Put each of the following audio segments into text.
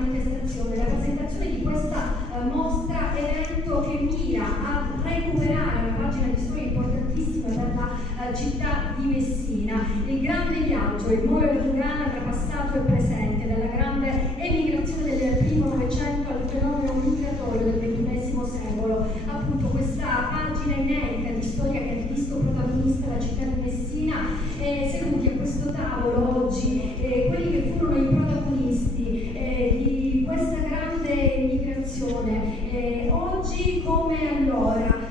manifestazione, la presentazione di questa mostra evento che mira a recuperare una pagina di storia importantissima per la città di Messina, il grande viaggio, il molo della Lugana tra passato e presente, dalla grande emigrazione del primo Novecento al fenomeno migratorio del XXI secolo. Appunto questa pagina inedita di storia che ha visto protagonista la città di Messina, seduti a questo tavolo oggi quelli che furono i protagonisti di questa grande migrazione. Oggi come allora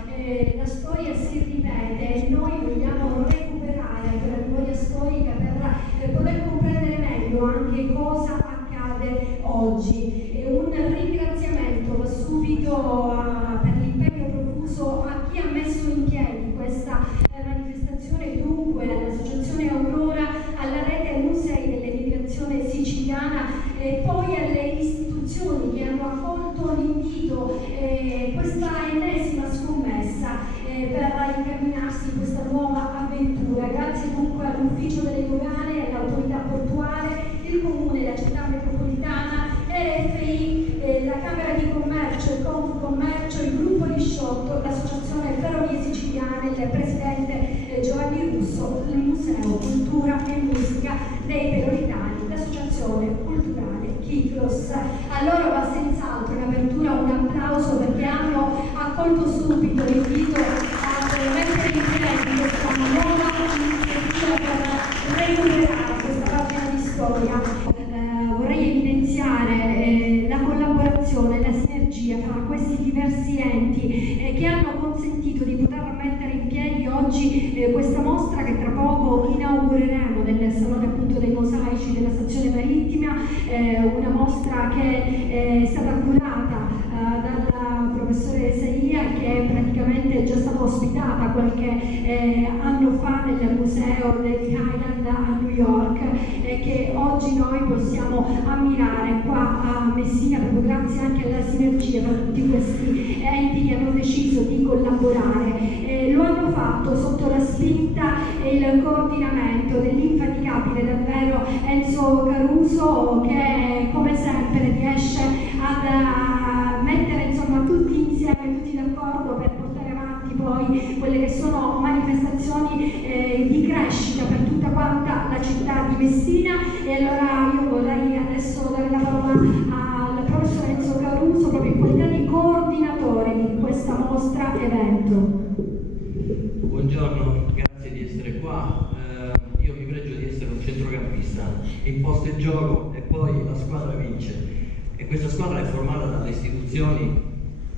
la storia si ripete e noi vogliamo recuperare quella memoria storica per poter comprendere meglio anche cosa accade oggi. Un ringraziamento va subito per l'impegno profuso a chi ha messo in piedi questa manifestazione, dunque all'Associazione Aurora, alla rete musei dell'emigrazione siciliana e poi alle istituzioni che hanno accolto l'invito, questa ennesima scommessa per incamminarsi in questa nuova avventura. Grazie dunque all'Ufficio delle Dogane, all'Autorità Portuale, il Comune, la Città Metropolitana, RFI, la Camera di Commercio, il Confcommercio, il Gruppo di Sciotto, l'Associazione Ferrovie Siciliane, il Presidente Giovanni Russo, il Museo Cultura e Musica dei Peloritani, l'Associazione Culturale Kikros. A loro va senz'altro in apertura un applauso perché hanno accolto subito l'invito a mettere in piedi questa nuova iniziativa per recuperare questa pagina di storia. Vorrei evidenziare la collaborazione, la sinergia fra questi diversi enti che hanno consentito di poter mettere in piedi oggi questa mostra che tra poco inaugureremo nel Salone appunto dei Mosaici della stazione marittima, una mostra che è stata curata dal professore Saia, che praticamente è già stata ospitata qualche anno fa nel museo degli Highland a New York e che oggi noi possiamo ammirare qua a Messina proprio grazie anche alla sinergia tra tutti questi enti che hanno deciso di collaborare. Lo hanno fatto sotto la spinta e il coordinamento dell'infaticabile davvero Enzo Caruso, che come sempre riesce ad mettere insomma tutti insieme, tutti d'accordo per portare avanti poi quelle che sono manifestazioni di crescita per tutta quanta la città di Messina. E allora io vorrei adesso dare la parola al professor Enzo Caruso proprio in qualità di coordinatore di questa mostra evento. Buongiorno, grazie di essere qua. Io mi pregio di essere un centrocampista, imposto il gioco e poi la squadra vince. E questa squadra è formata dalle istituzioni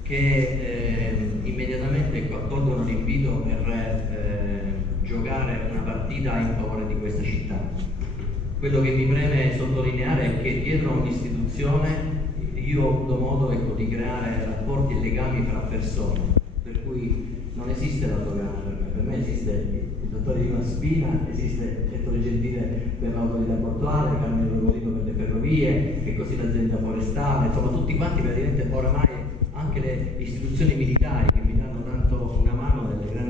che immediatamente accolgono l'invito per giocare una partita in favore di questa città. Quello che mi preme sottolineare è che dietro a un'istituzione io ho avuto modo di creare rapporti e legami fra persone, per cui non esiste la dogana per me esiste il dottore Dino Spina, esiste Ettore Gentile per l'autorità portuale, Carmine Rogodino per le ferrovie e così l'azienda forestale, insomma tutti quanti praticamente oramai anche le istituzioni militari che mi danno tanto una mano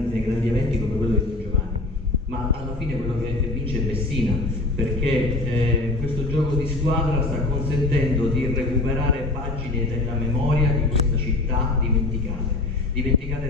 nei grandi eventi come quello di San Giovanni. Ma alla fine quello che vince è Messina, perché questo gioco di squadra sta consentendo di recuperare pagine della memoria di questa città dimenticate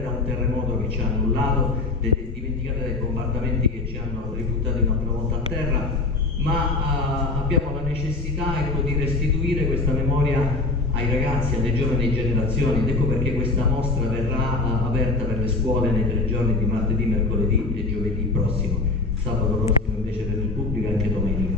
da un terremoto che ci ha annullato, dimenticate dai bombardamenti che ci hanno ributtati un'altra volta a terra, ma abbiamo la necessità di restituire questa memoria ai ragazzi, alle giovani generazioni, ed ecco perché questa mostra verrà aperta per le scuole nei 3 giorni di martedì, mercoledì e giovedì prossimo, sabato prossimo invece per il pubblico e anche domenica.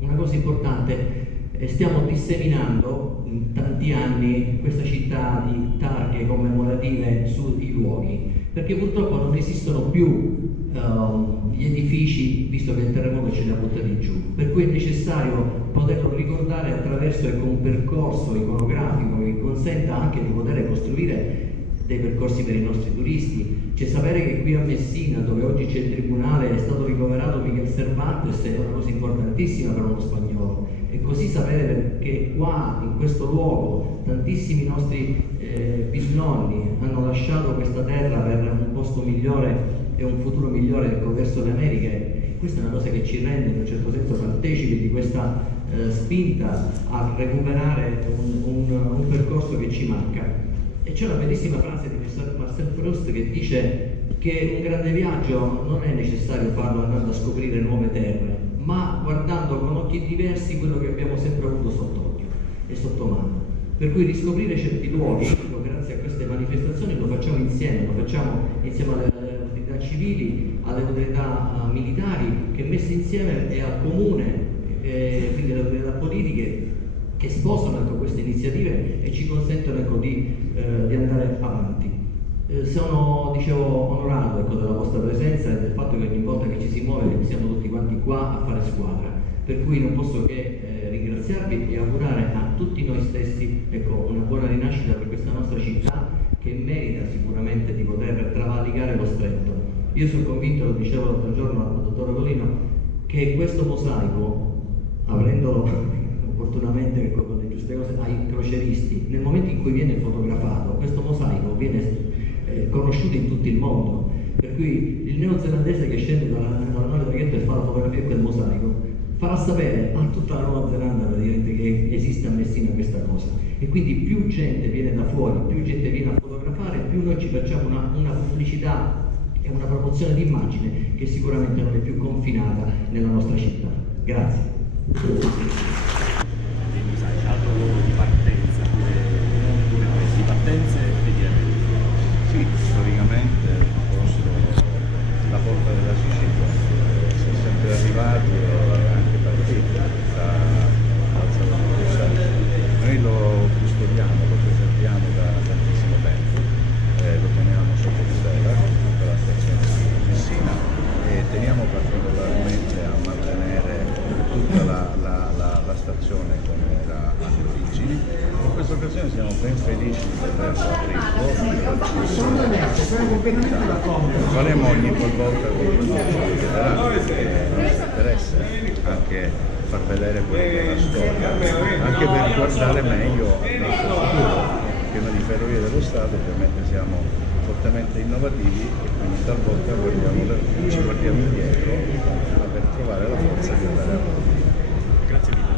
Una cosa importante, stiamo disseminando in tanti anni questa città di targhe commemorative sui luoghi, perché purtroppo non esistono più gli edifici, visto che il terremoto ce li ha buttati giù, per cui è necessario poterlo ricordare attraverso un percorso iconografico che consenta anche di poter costruire dei percorsi per i nostri turisti. C'è sapere che qui a Messina, dove oggi c'è il tribunale, è stato ricoverato Miguel Cervantes, è una cosa importantissima per uno spagnolo, e così sapere che qua, in questo luogo, tantissimi nostri bisnonni hanno lasciato questa terra per un posto migliore e un futuro migliore verso le Americhe. Questa è una cosa che ci rende in un certo senso partecipi di questa spinta a recuperare un percorso che ci manca. E c'è una bellissima frase di Marcel Proust che dice che un grande viaggio non è necessario farlo andando a scoprire nuove terre, ma guardando con occhi diversi quello che abbiamo sempre avuto sott'occhio e sotto mano. Per cui riscoprire certi luoghi, grazie a queste manifestazioni, lo facciamo insieme alle autorità civili, alle autorità militari, che messe insieme e al comune, quindi alle autorità politiche, che sposano queste iniziative e ci consentono di andare avanti. Sono, onorato della vostra presenza e del fatto che ogni volta che ci si muove siamo tutti quanti qua a fare squadra, per cui non posso che ringraziarvi e augurare a tutti noi stessi una buona rinascita per questa nostra città, che merita sicuramente di poter travalicare lo stretto. Io sono convinto, lo dicevo l'altro giorno al dottor Colino, che questo mosaico, aprendolo opportunamente con le giuste cose ai croceristi, nel momento in cui viene fotografato, questo mosaico viene conosciuto in tutto il mondo, per cui il neozelandese che scende dalla nave traghetto e fa la fotografia di quel mosaico farà sapere a tutta la Nuova Zelanda praticamente che esiste a Messina questa cosa, e quindi più gente viene da fuori, più gente viene a fotografare, più noi ci facciamo una pubblicità e una promozione di immagine che sicuramente non è più confinata nella nostra città. Grazie. Alto luogo di partenza, di partenze e di arrivo. Sì, storicamente il posto, la porta della Sicilia, si è sempre arrivati e anche partiti da Alza. Noi lo custodiamo, lo preserviamo da tantissimo tempo, lo teniamo sotto tutela, tutta la stazione di Messina, e teniamo particolarmente a mantenere tutta la stazione come era alle origini. In questa occasione siamo ben felici di poterlo aprire. Faremo ogni qualvolta che ci chiederà, perché il nostro interesse anche far vedere quello che è la storia, anche per guardare meglio al nostro futuro, perché noi di Ferrovie dello Stato ovviamente siamo fortemente innovativi e quindi talvolta ci guardiamo indietro per trovare la forza di andare avanti. Grazie mille.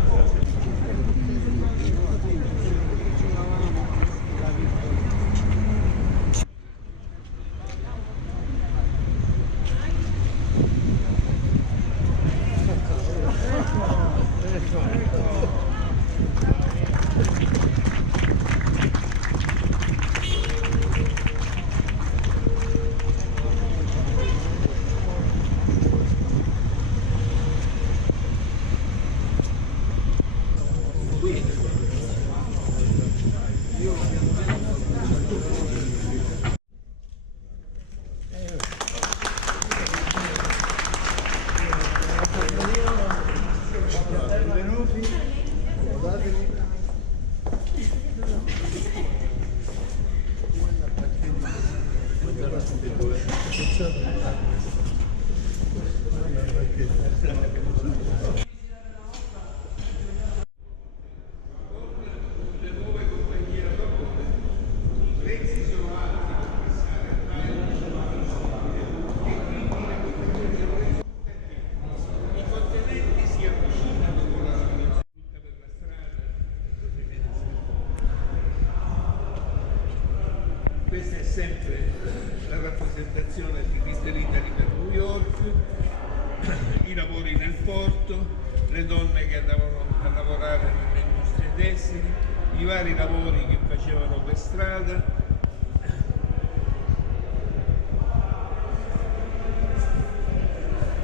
Questa è sempre la rappresentazione di Crystal Italy per New York, i lavori nel porto, le donne che andavano a lavorare nelle industrie tessili, i vari lavori che facevano per strada.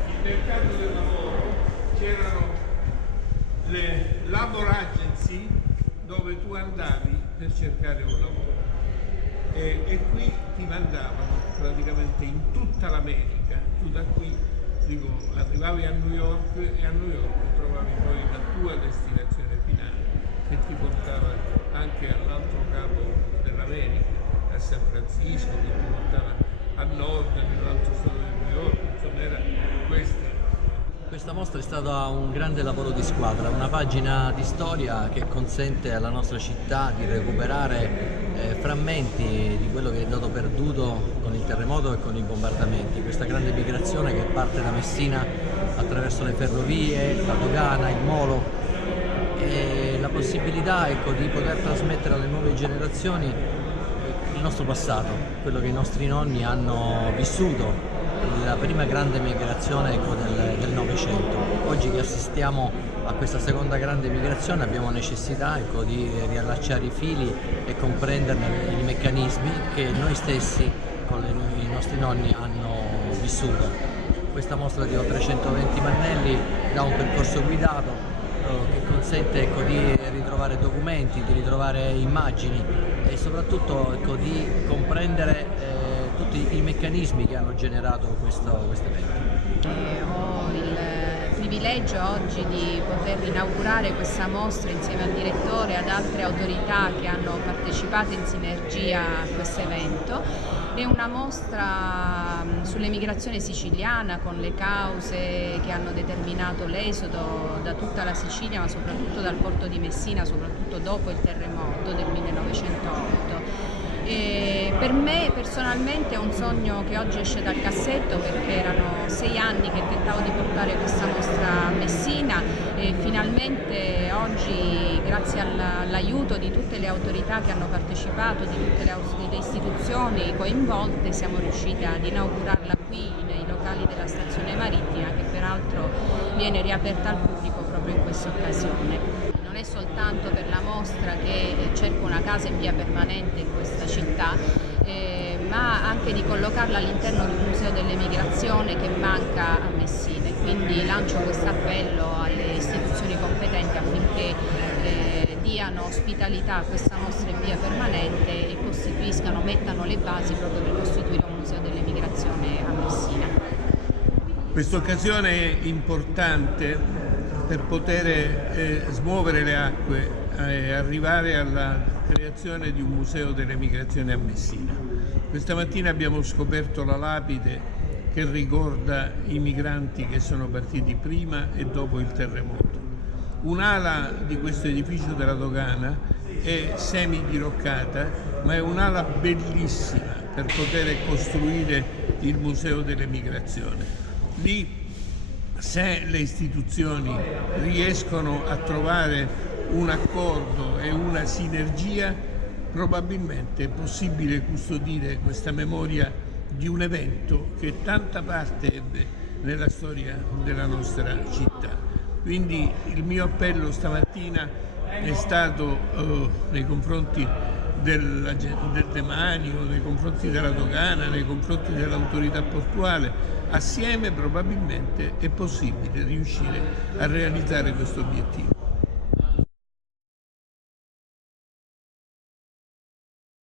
Il mercato del lavoro, c'erano le labor agency dove tu andavi per cercare un lavoro. E qui ti mandavano praticamente in tutta l'America. Tu da qui, arrivavi a New York e a New York trovavi poi la tua destinazione finale, che ti portava anche all'altro capo dell'America, a San Francisco, che ti portava a nord, nell'altro stato di New York. Insomma, era questa. Questa mostra è stata un grande lavoro di squadra, una pagina di storia che consente alla nostra città di recuperare frammenti di quello che è andato perduto con il terremoto e con i bombardamenti. Questa grande migrazione che parte da Messina attraverso le ferrovie, la dogana, il molo, e la possibilità, ecco, di poter trasmettere alle nuove generazioni il nostro passato, quello che i nostri nonni hanno vissuto, la prima grande migrazione, ecco, del Novecento. Oggi che assistiamo a questa seconda grande migrazione abbiamo necessità, ecco, di riallacciare i fili e comprenderne i meccanismi che noi stessi con i nostri nonni hanno vissuto. Questa mostra di oltre 120 pannelli dà un percorso guidato che consente, ecco, di ritrovare documenti, di ritrovare immagini e soprattutto, ecco, di comprendere tutti i meccanismi che hanno generato questo evento. Ho il privilegio oggi di poter inaugurare questa mostra insieme al direttore e ad altre autorità che hanno partecipato in sinergia a questo evento. È una mostra sull'emigrazione siciliana, con le cause che hanno determinato l'esodo da tutta la Sicilia, ma soprattutto dal porto di Messina, soprattutto dopo il terremoto del 1908. E per me personalmente è un sogno che oggi esce dal cassetto, perché erano 6 anni che tentavo di portare questa mostra a Messina e finalmente oggi, grazie all'aiuto di tutte le autorità che hanno partecipato, di tutte le istituzioni coinvolte, siamo riusciti ad inaugurarla qui nei locali della stazione marittima, che peraltro viene riaperta al pubblico proprio in questa occasione. Non è soltanto per la mostra che cerco una casa in via permanente in questa città, ma anche di collocarla all'interno di un museo dell'emigrazione che manca a Messina. Quindi lancio questo appello alle istituzioni competenti affinché diano ospitalità a questa mostra in via permanente e mettano le basi proprio per costituire un museo dell'emigrazione a Messina. Questa occasione è importante per poter smuovere le acque e arrivare alla creazione di un museo dell'emigrazione a Messina. Questa mattina abbiamo scoperto la lapide che ricorda i migranti che sono partiti prima e dopo il terremoto. Un'ala di questo edificio della dogana è semi-diroccata, ma è un'ala bellissima per poter costruire il museo dell'emigrazione. Lì, se le istituzioni riescono a trovare un accordo e una sinergia, probabilmente è possibile custodire questa memoria di un evento che tanta parte ebbe nella storia della nostra città. Quindi il mio appello stamattina è stato nei confronti del demanio, nei confronti della dogana, nei confronti dell'autorità portuale. Assieme probabilmente è possibile riuscire a realizzare questo obiettivo.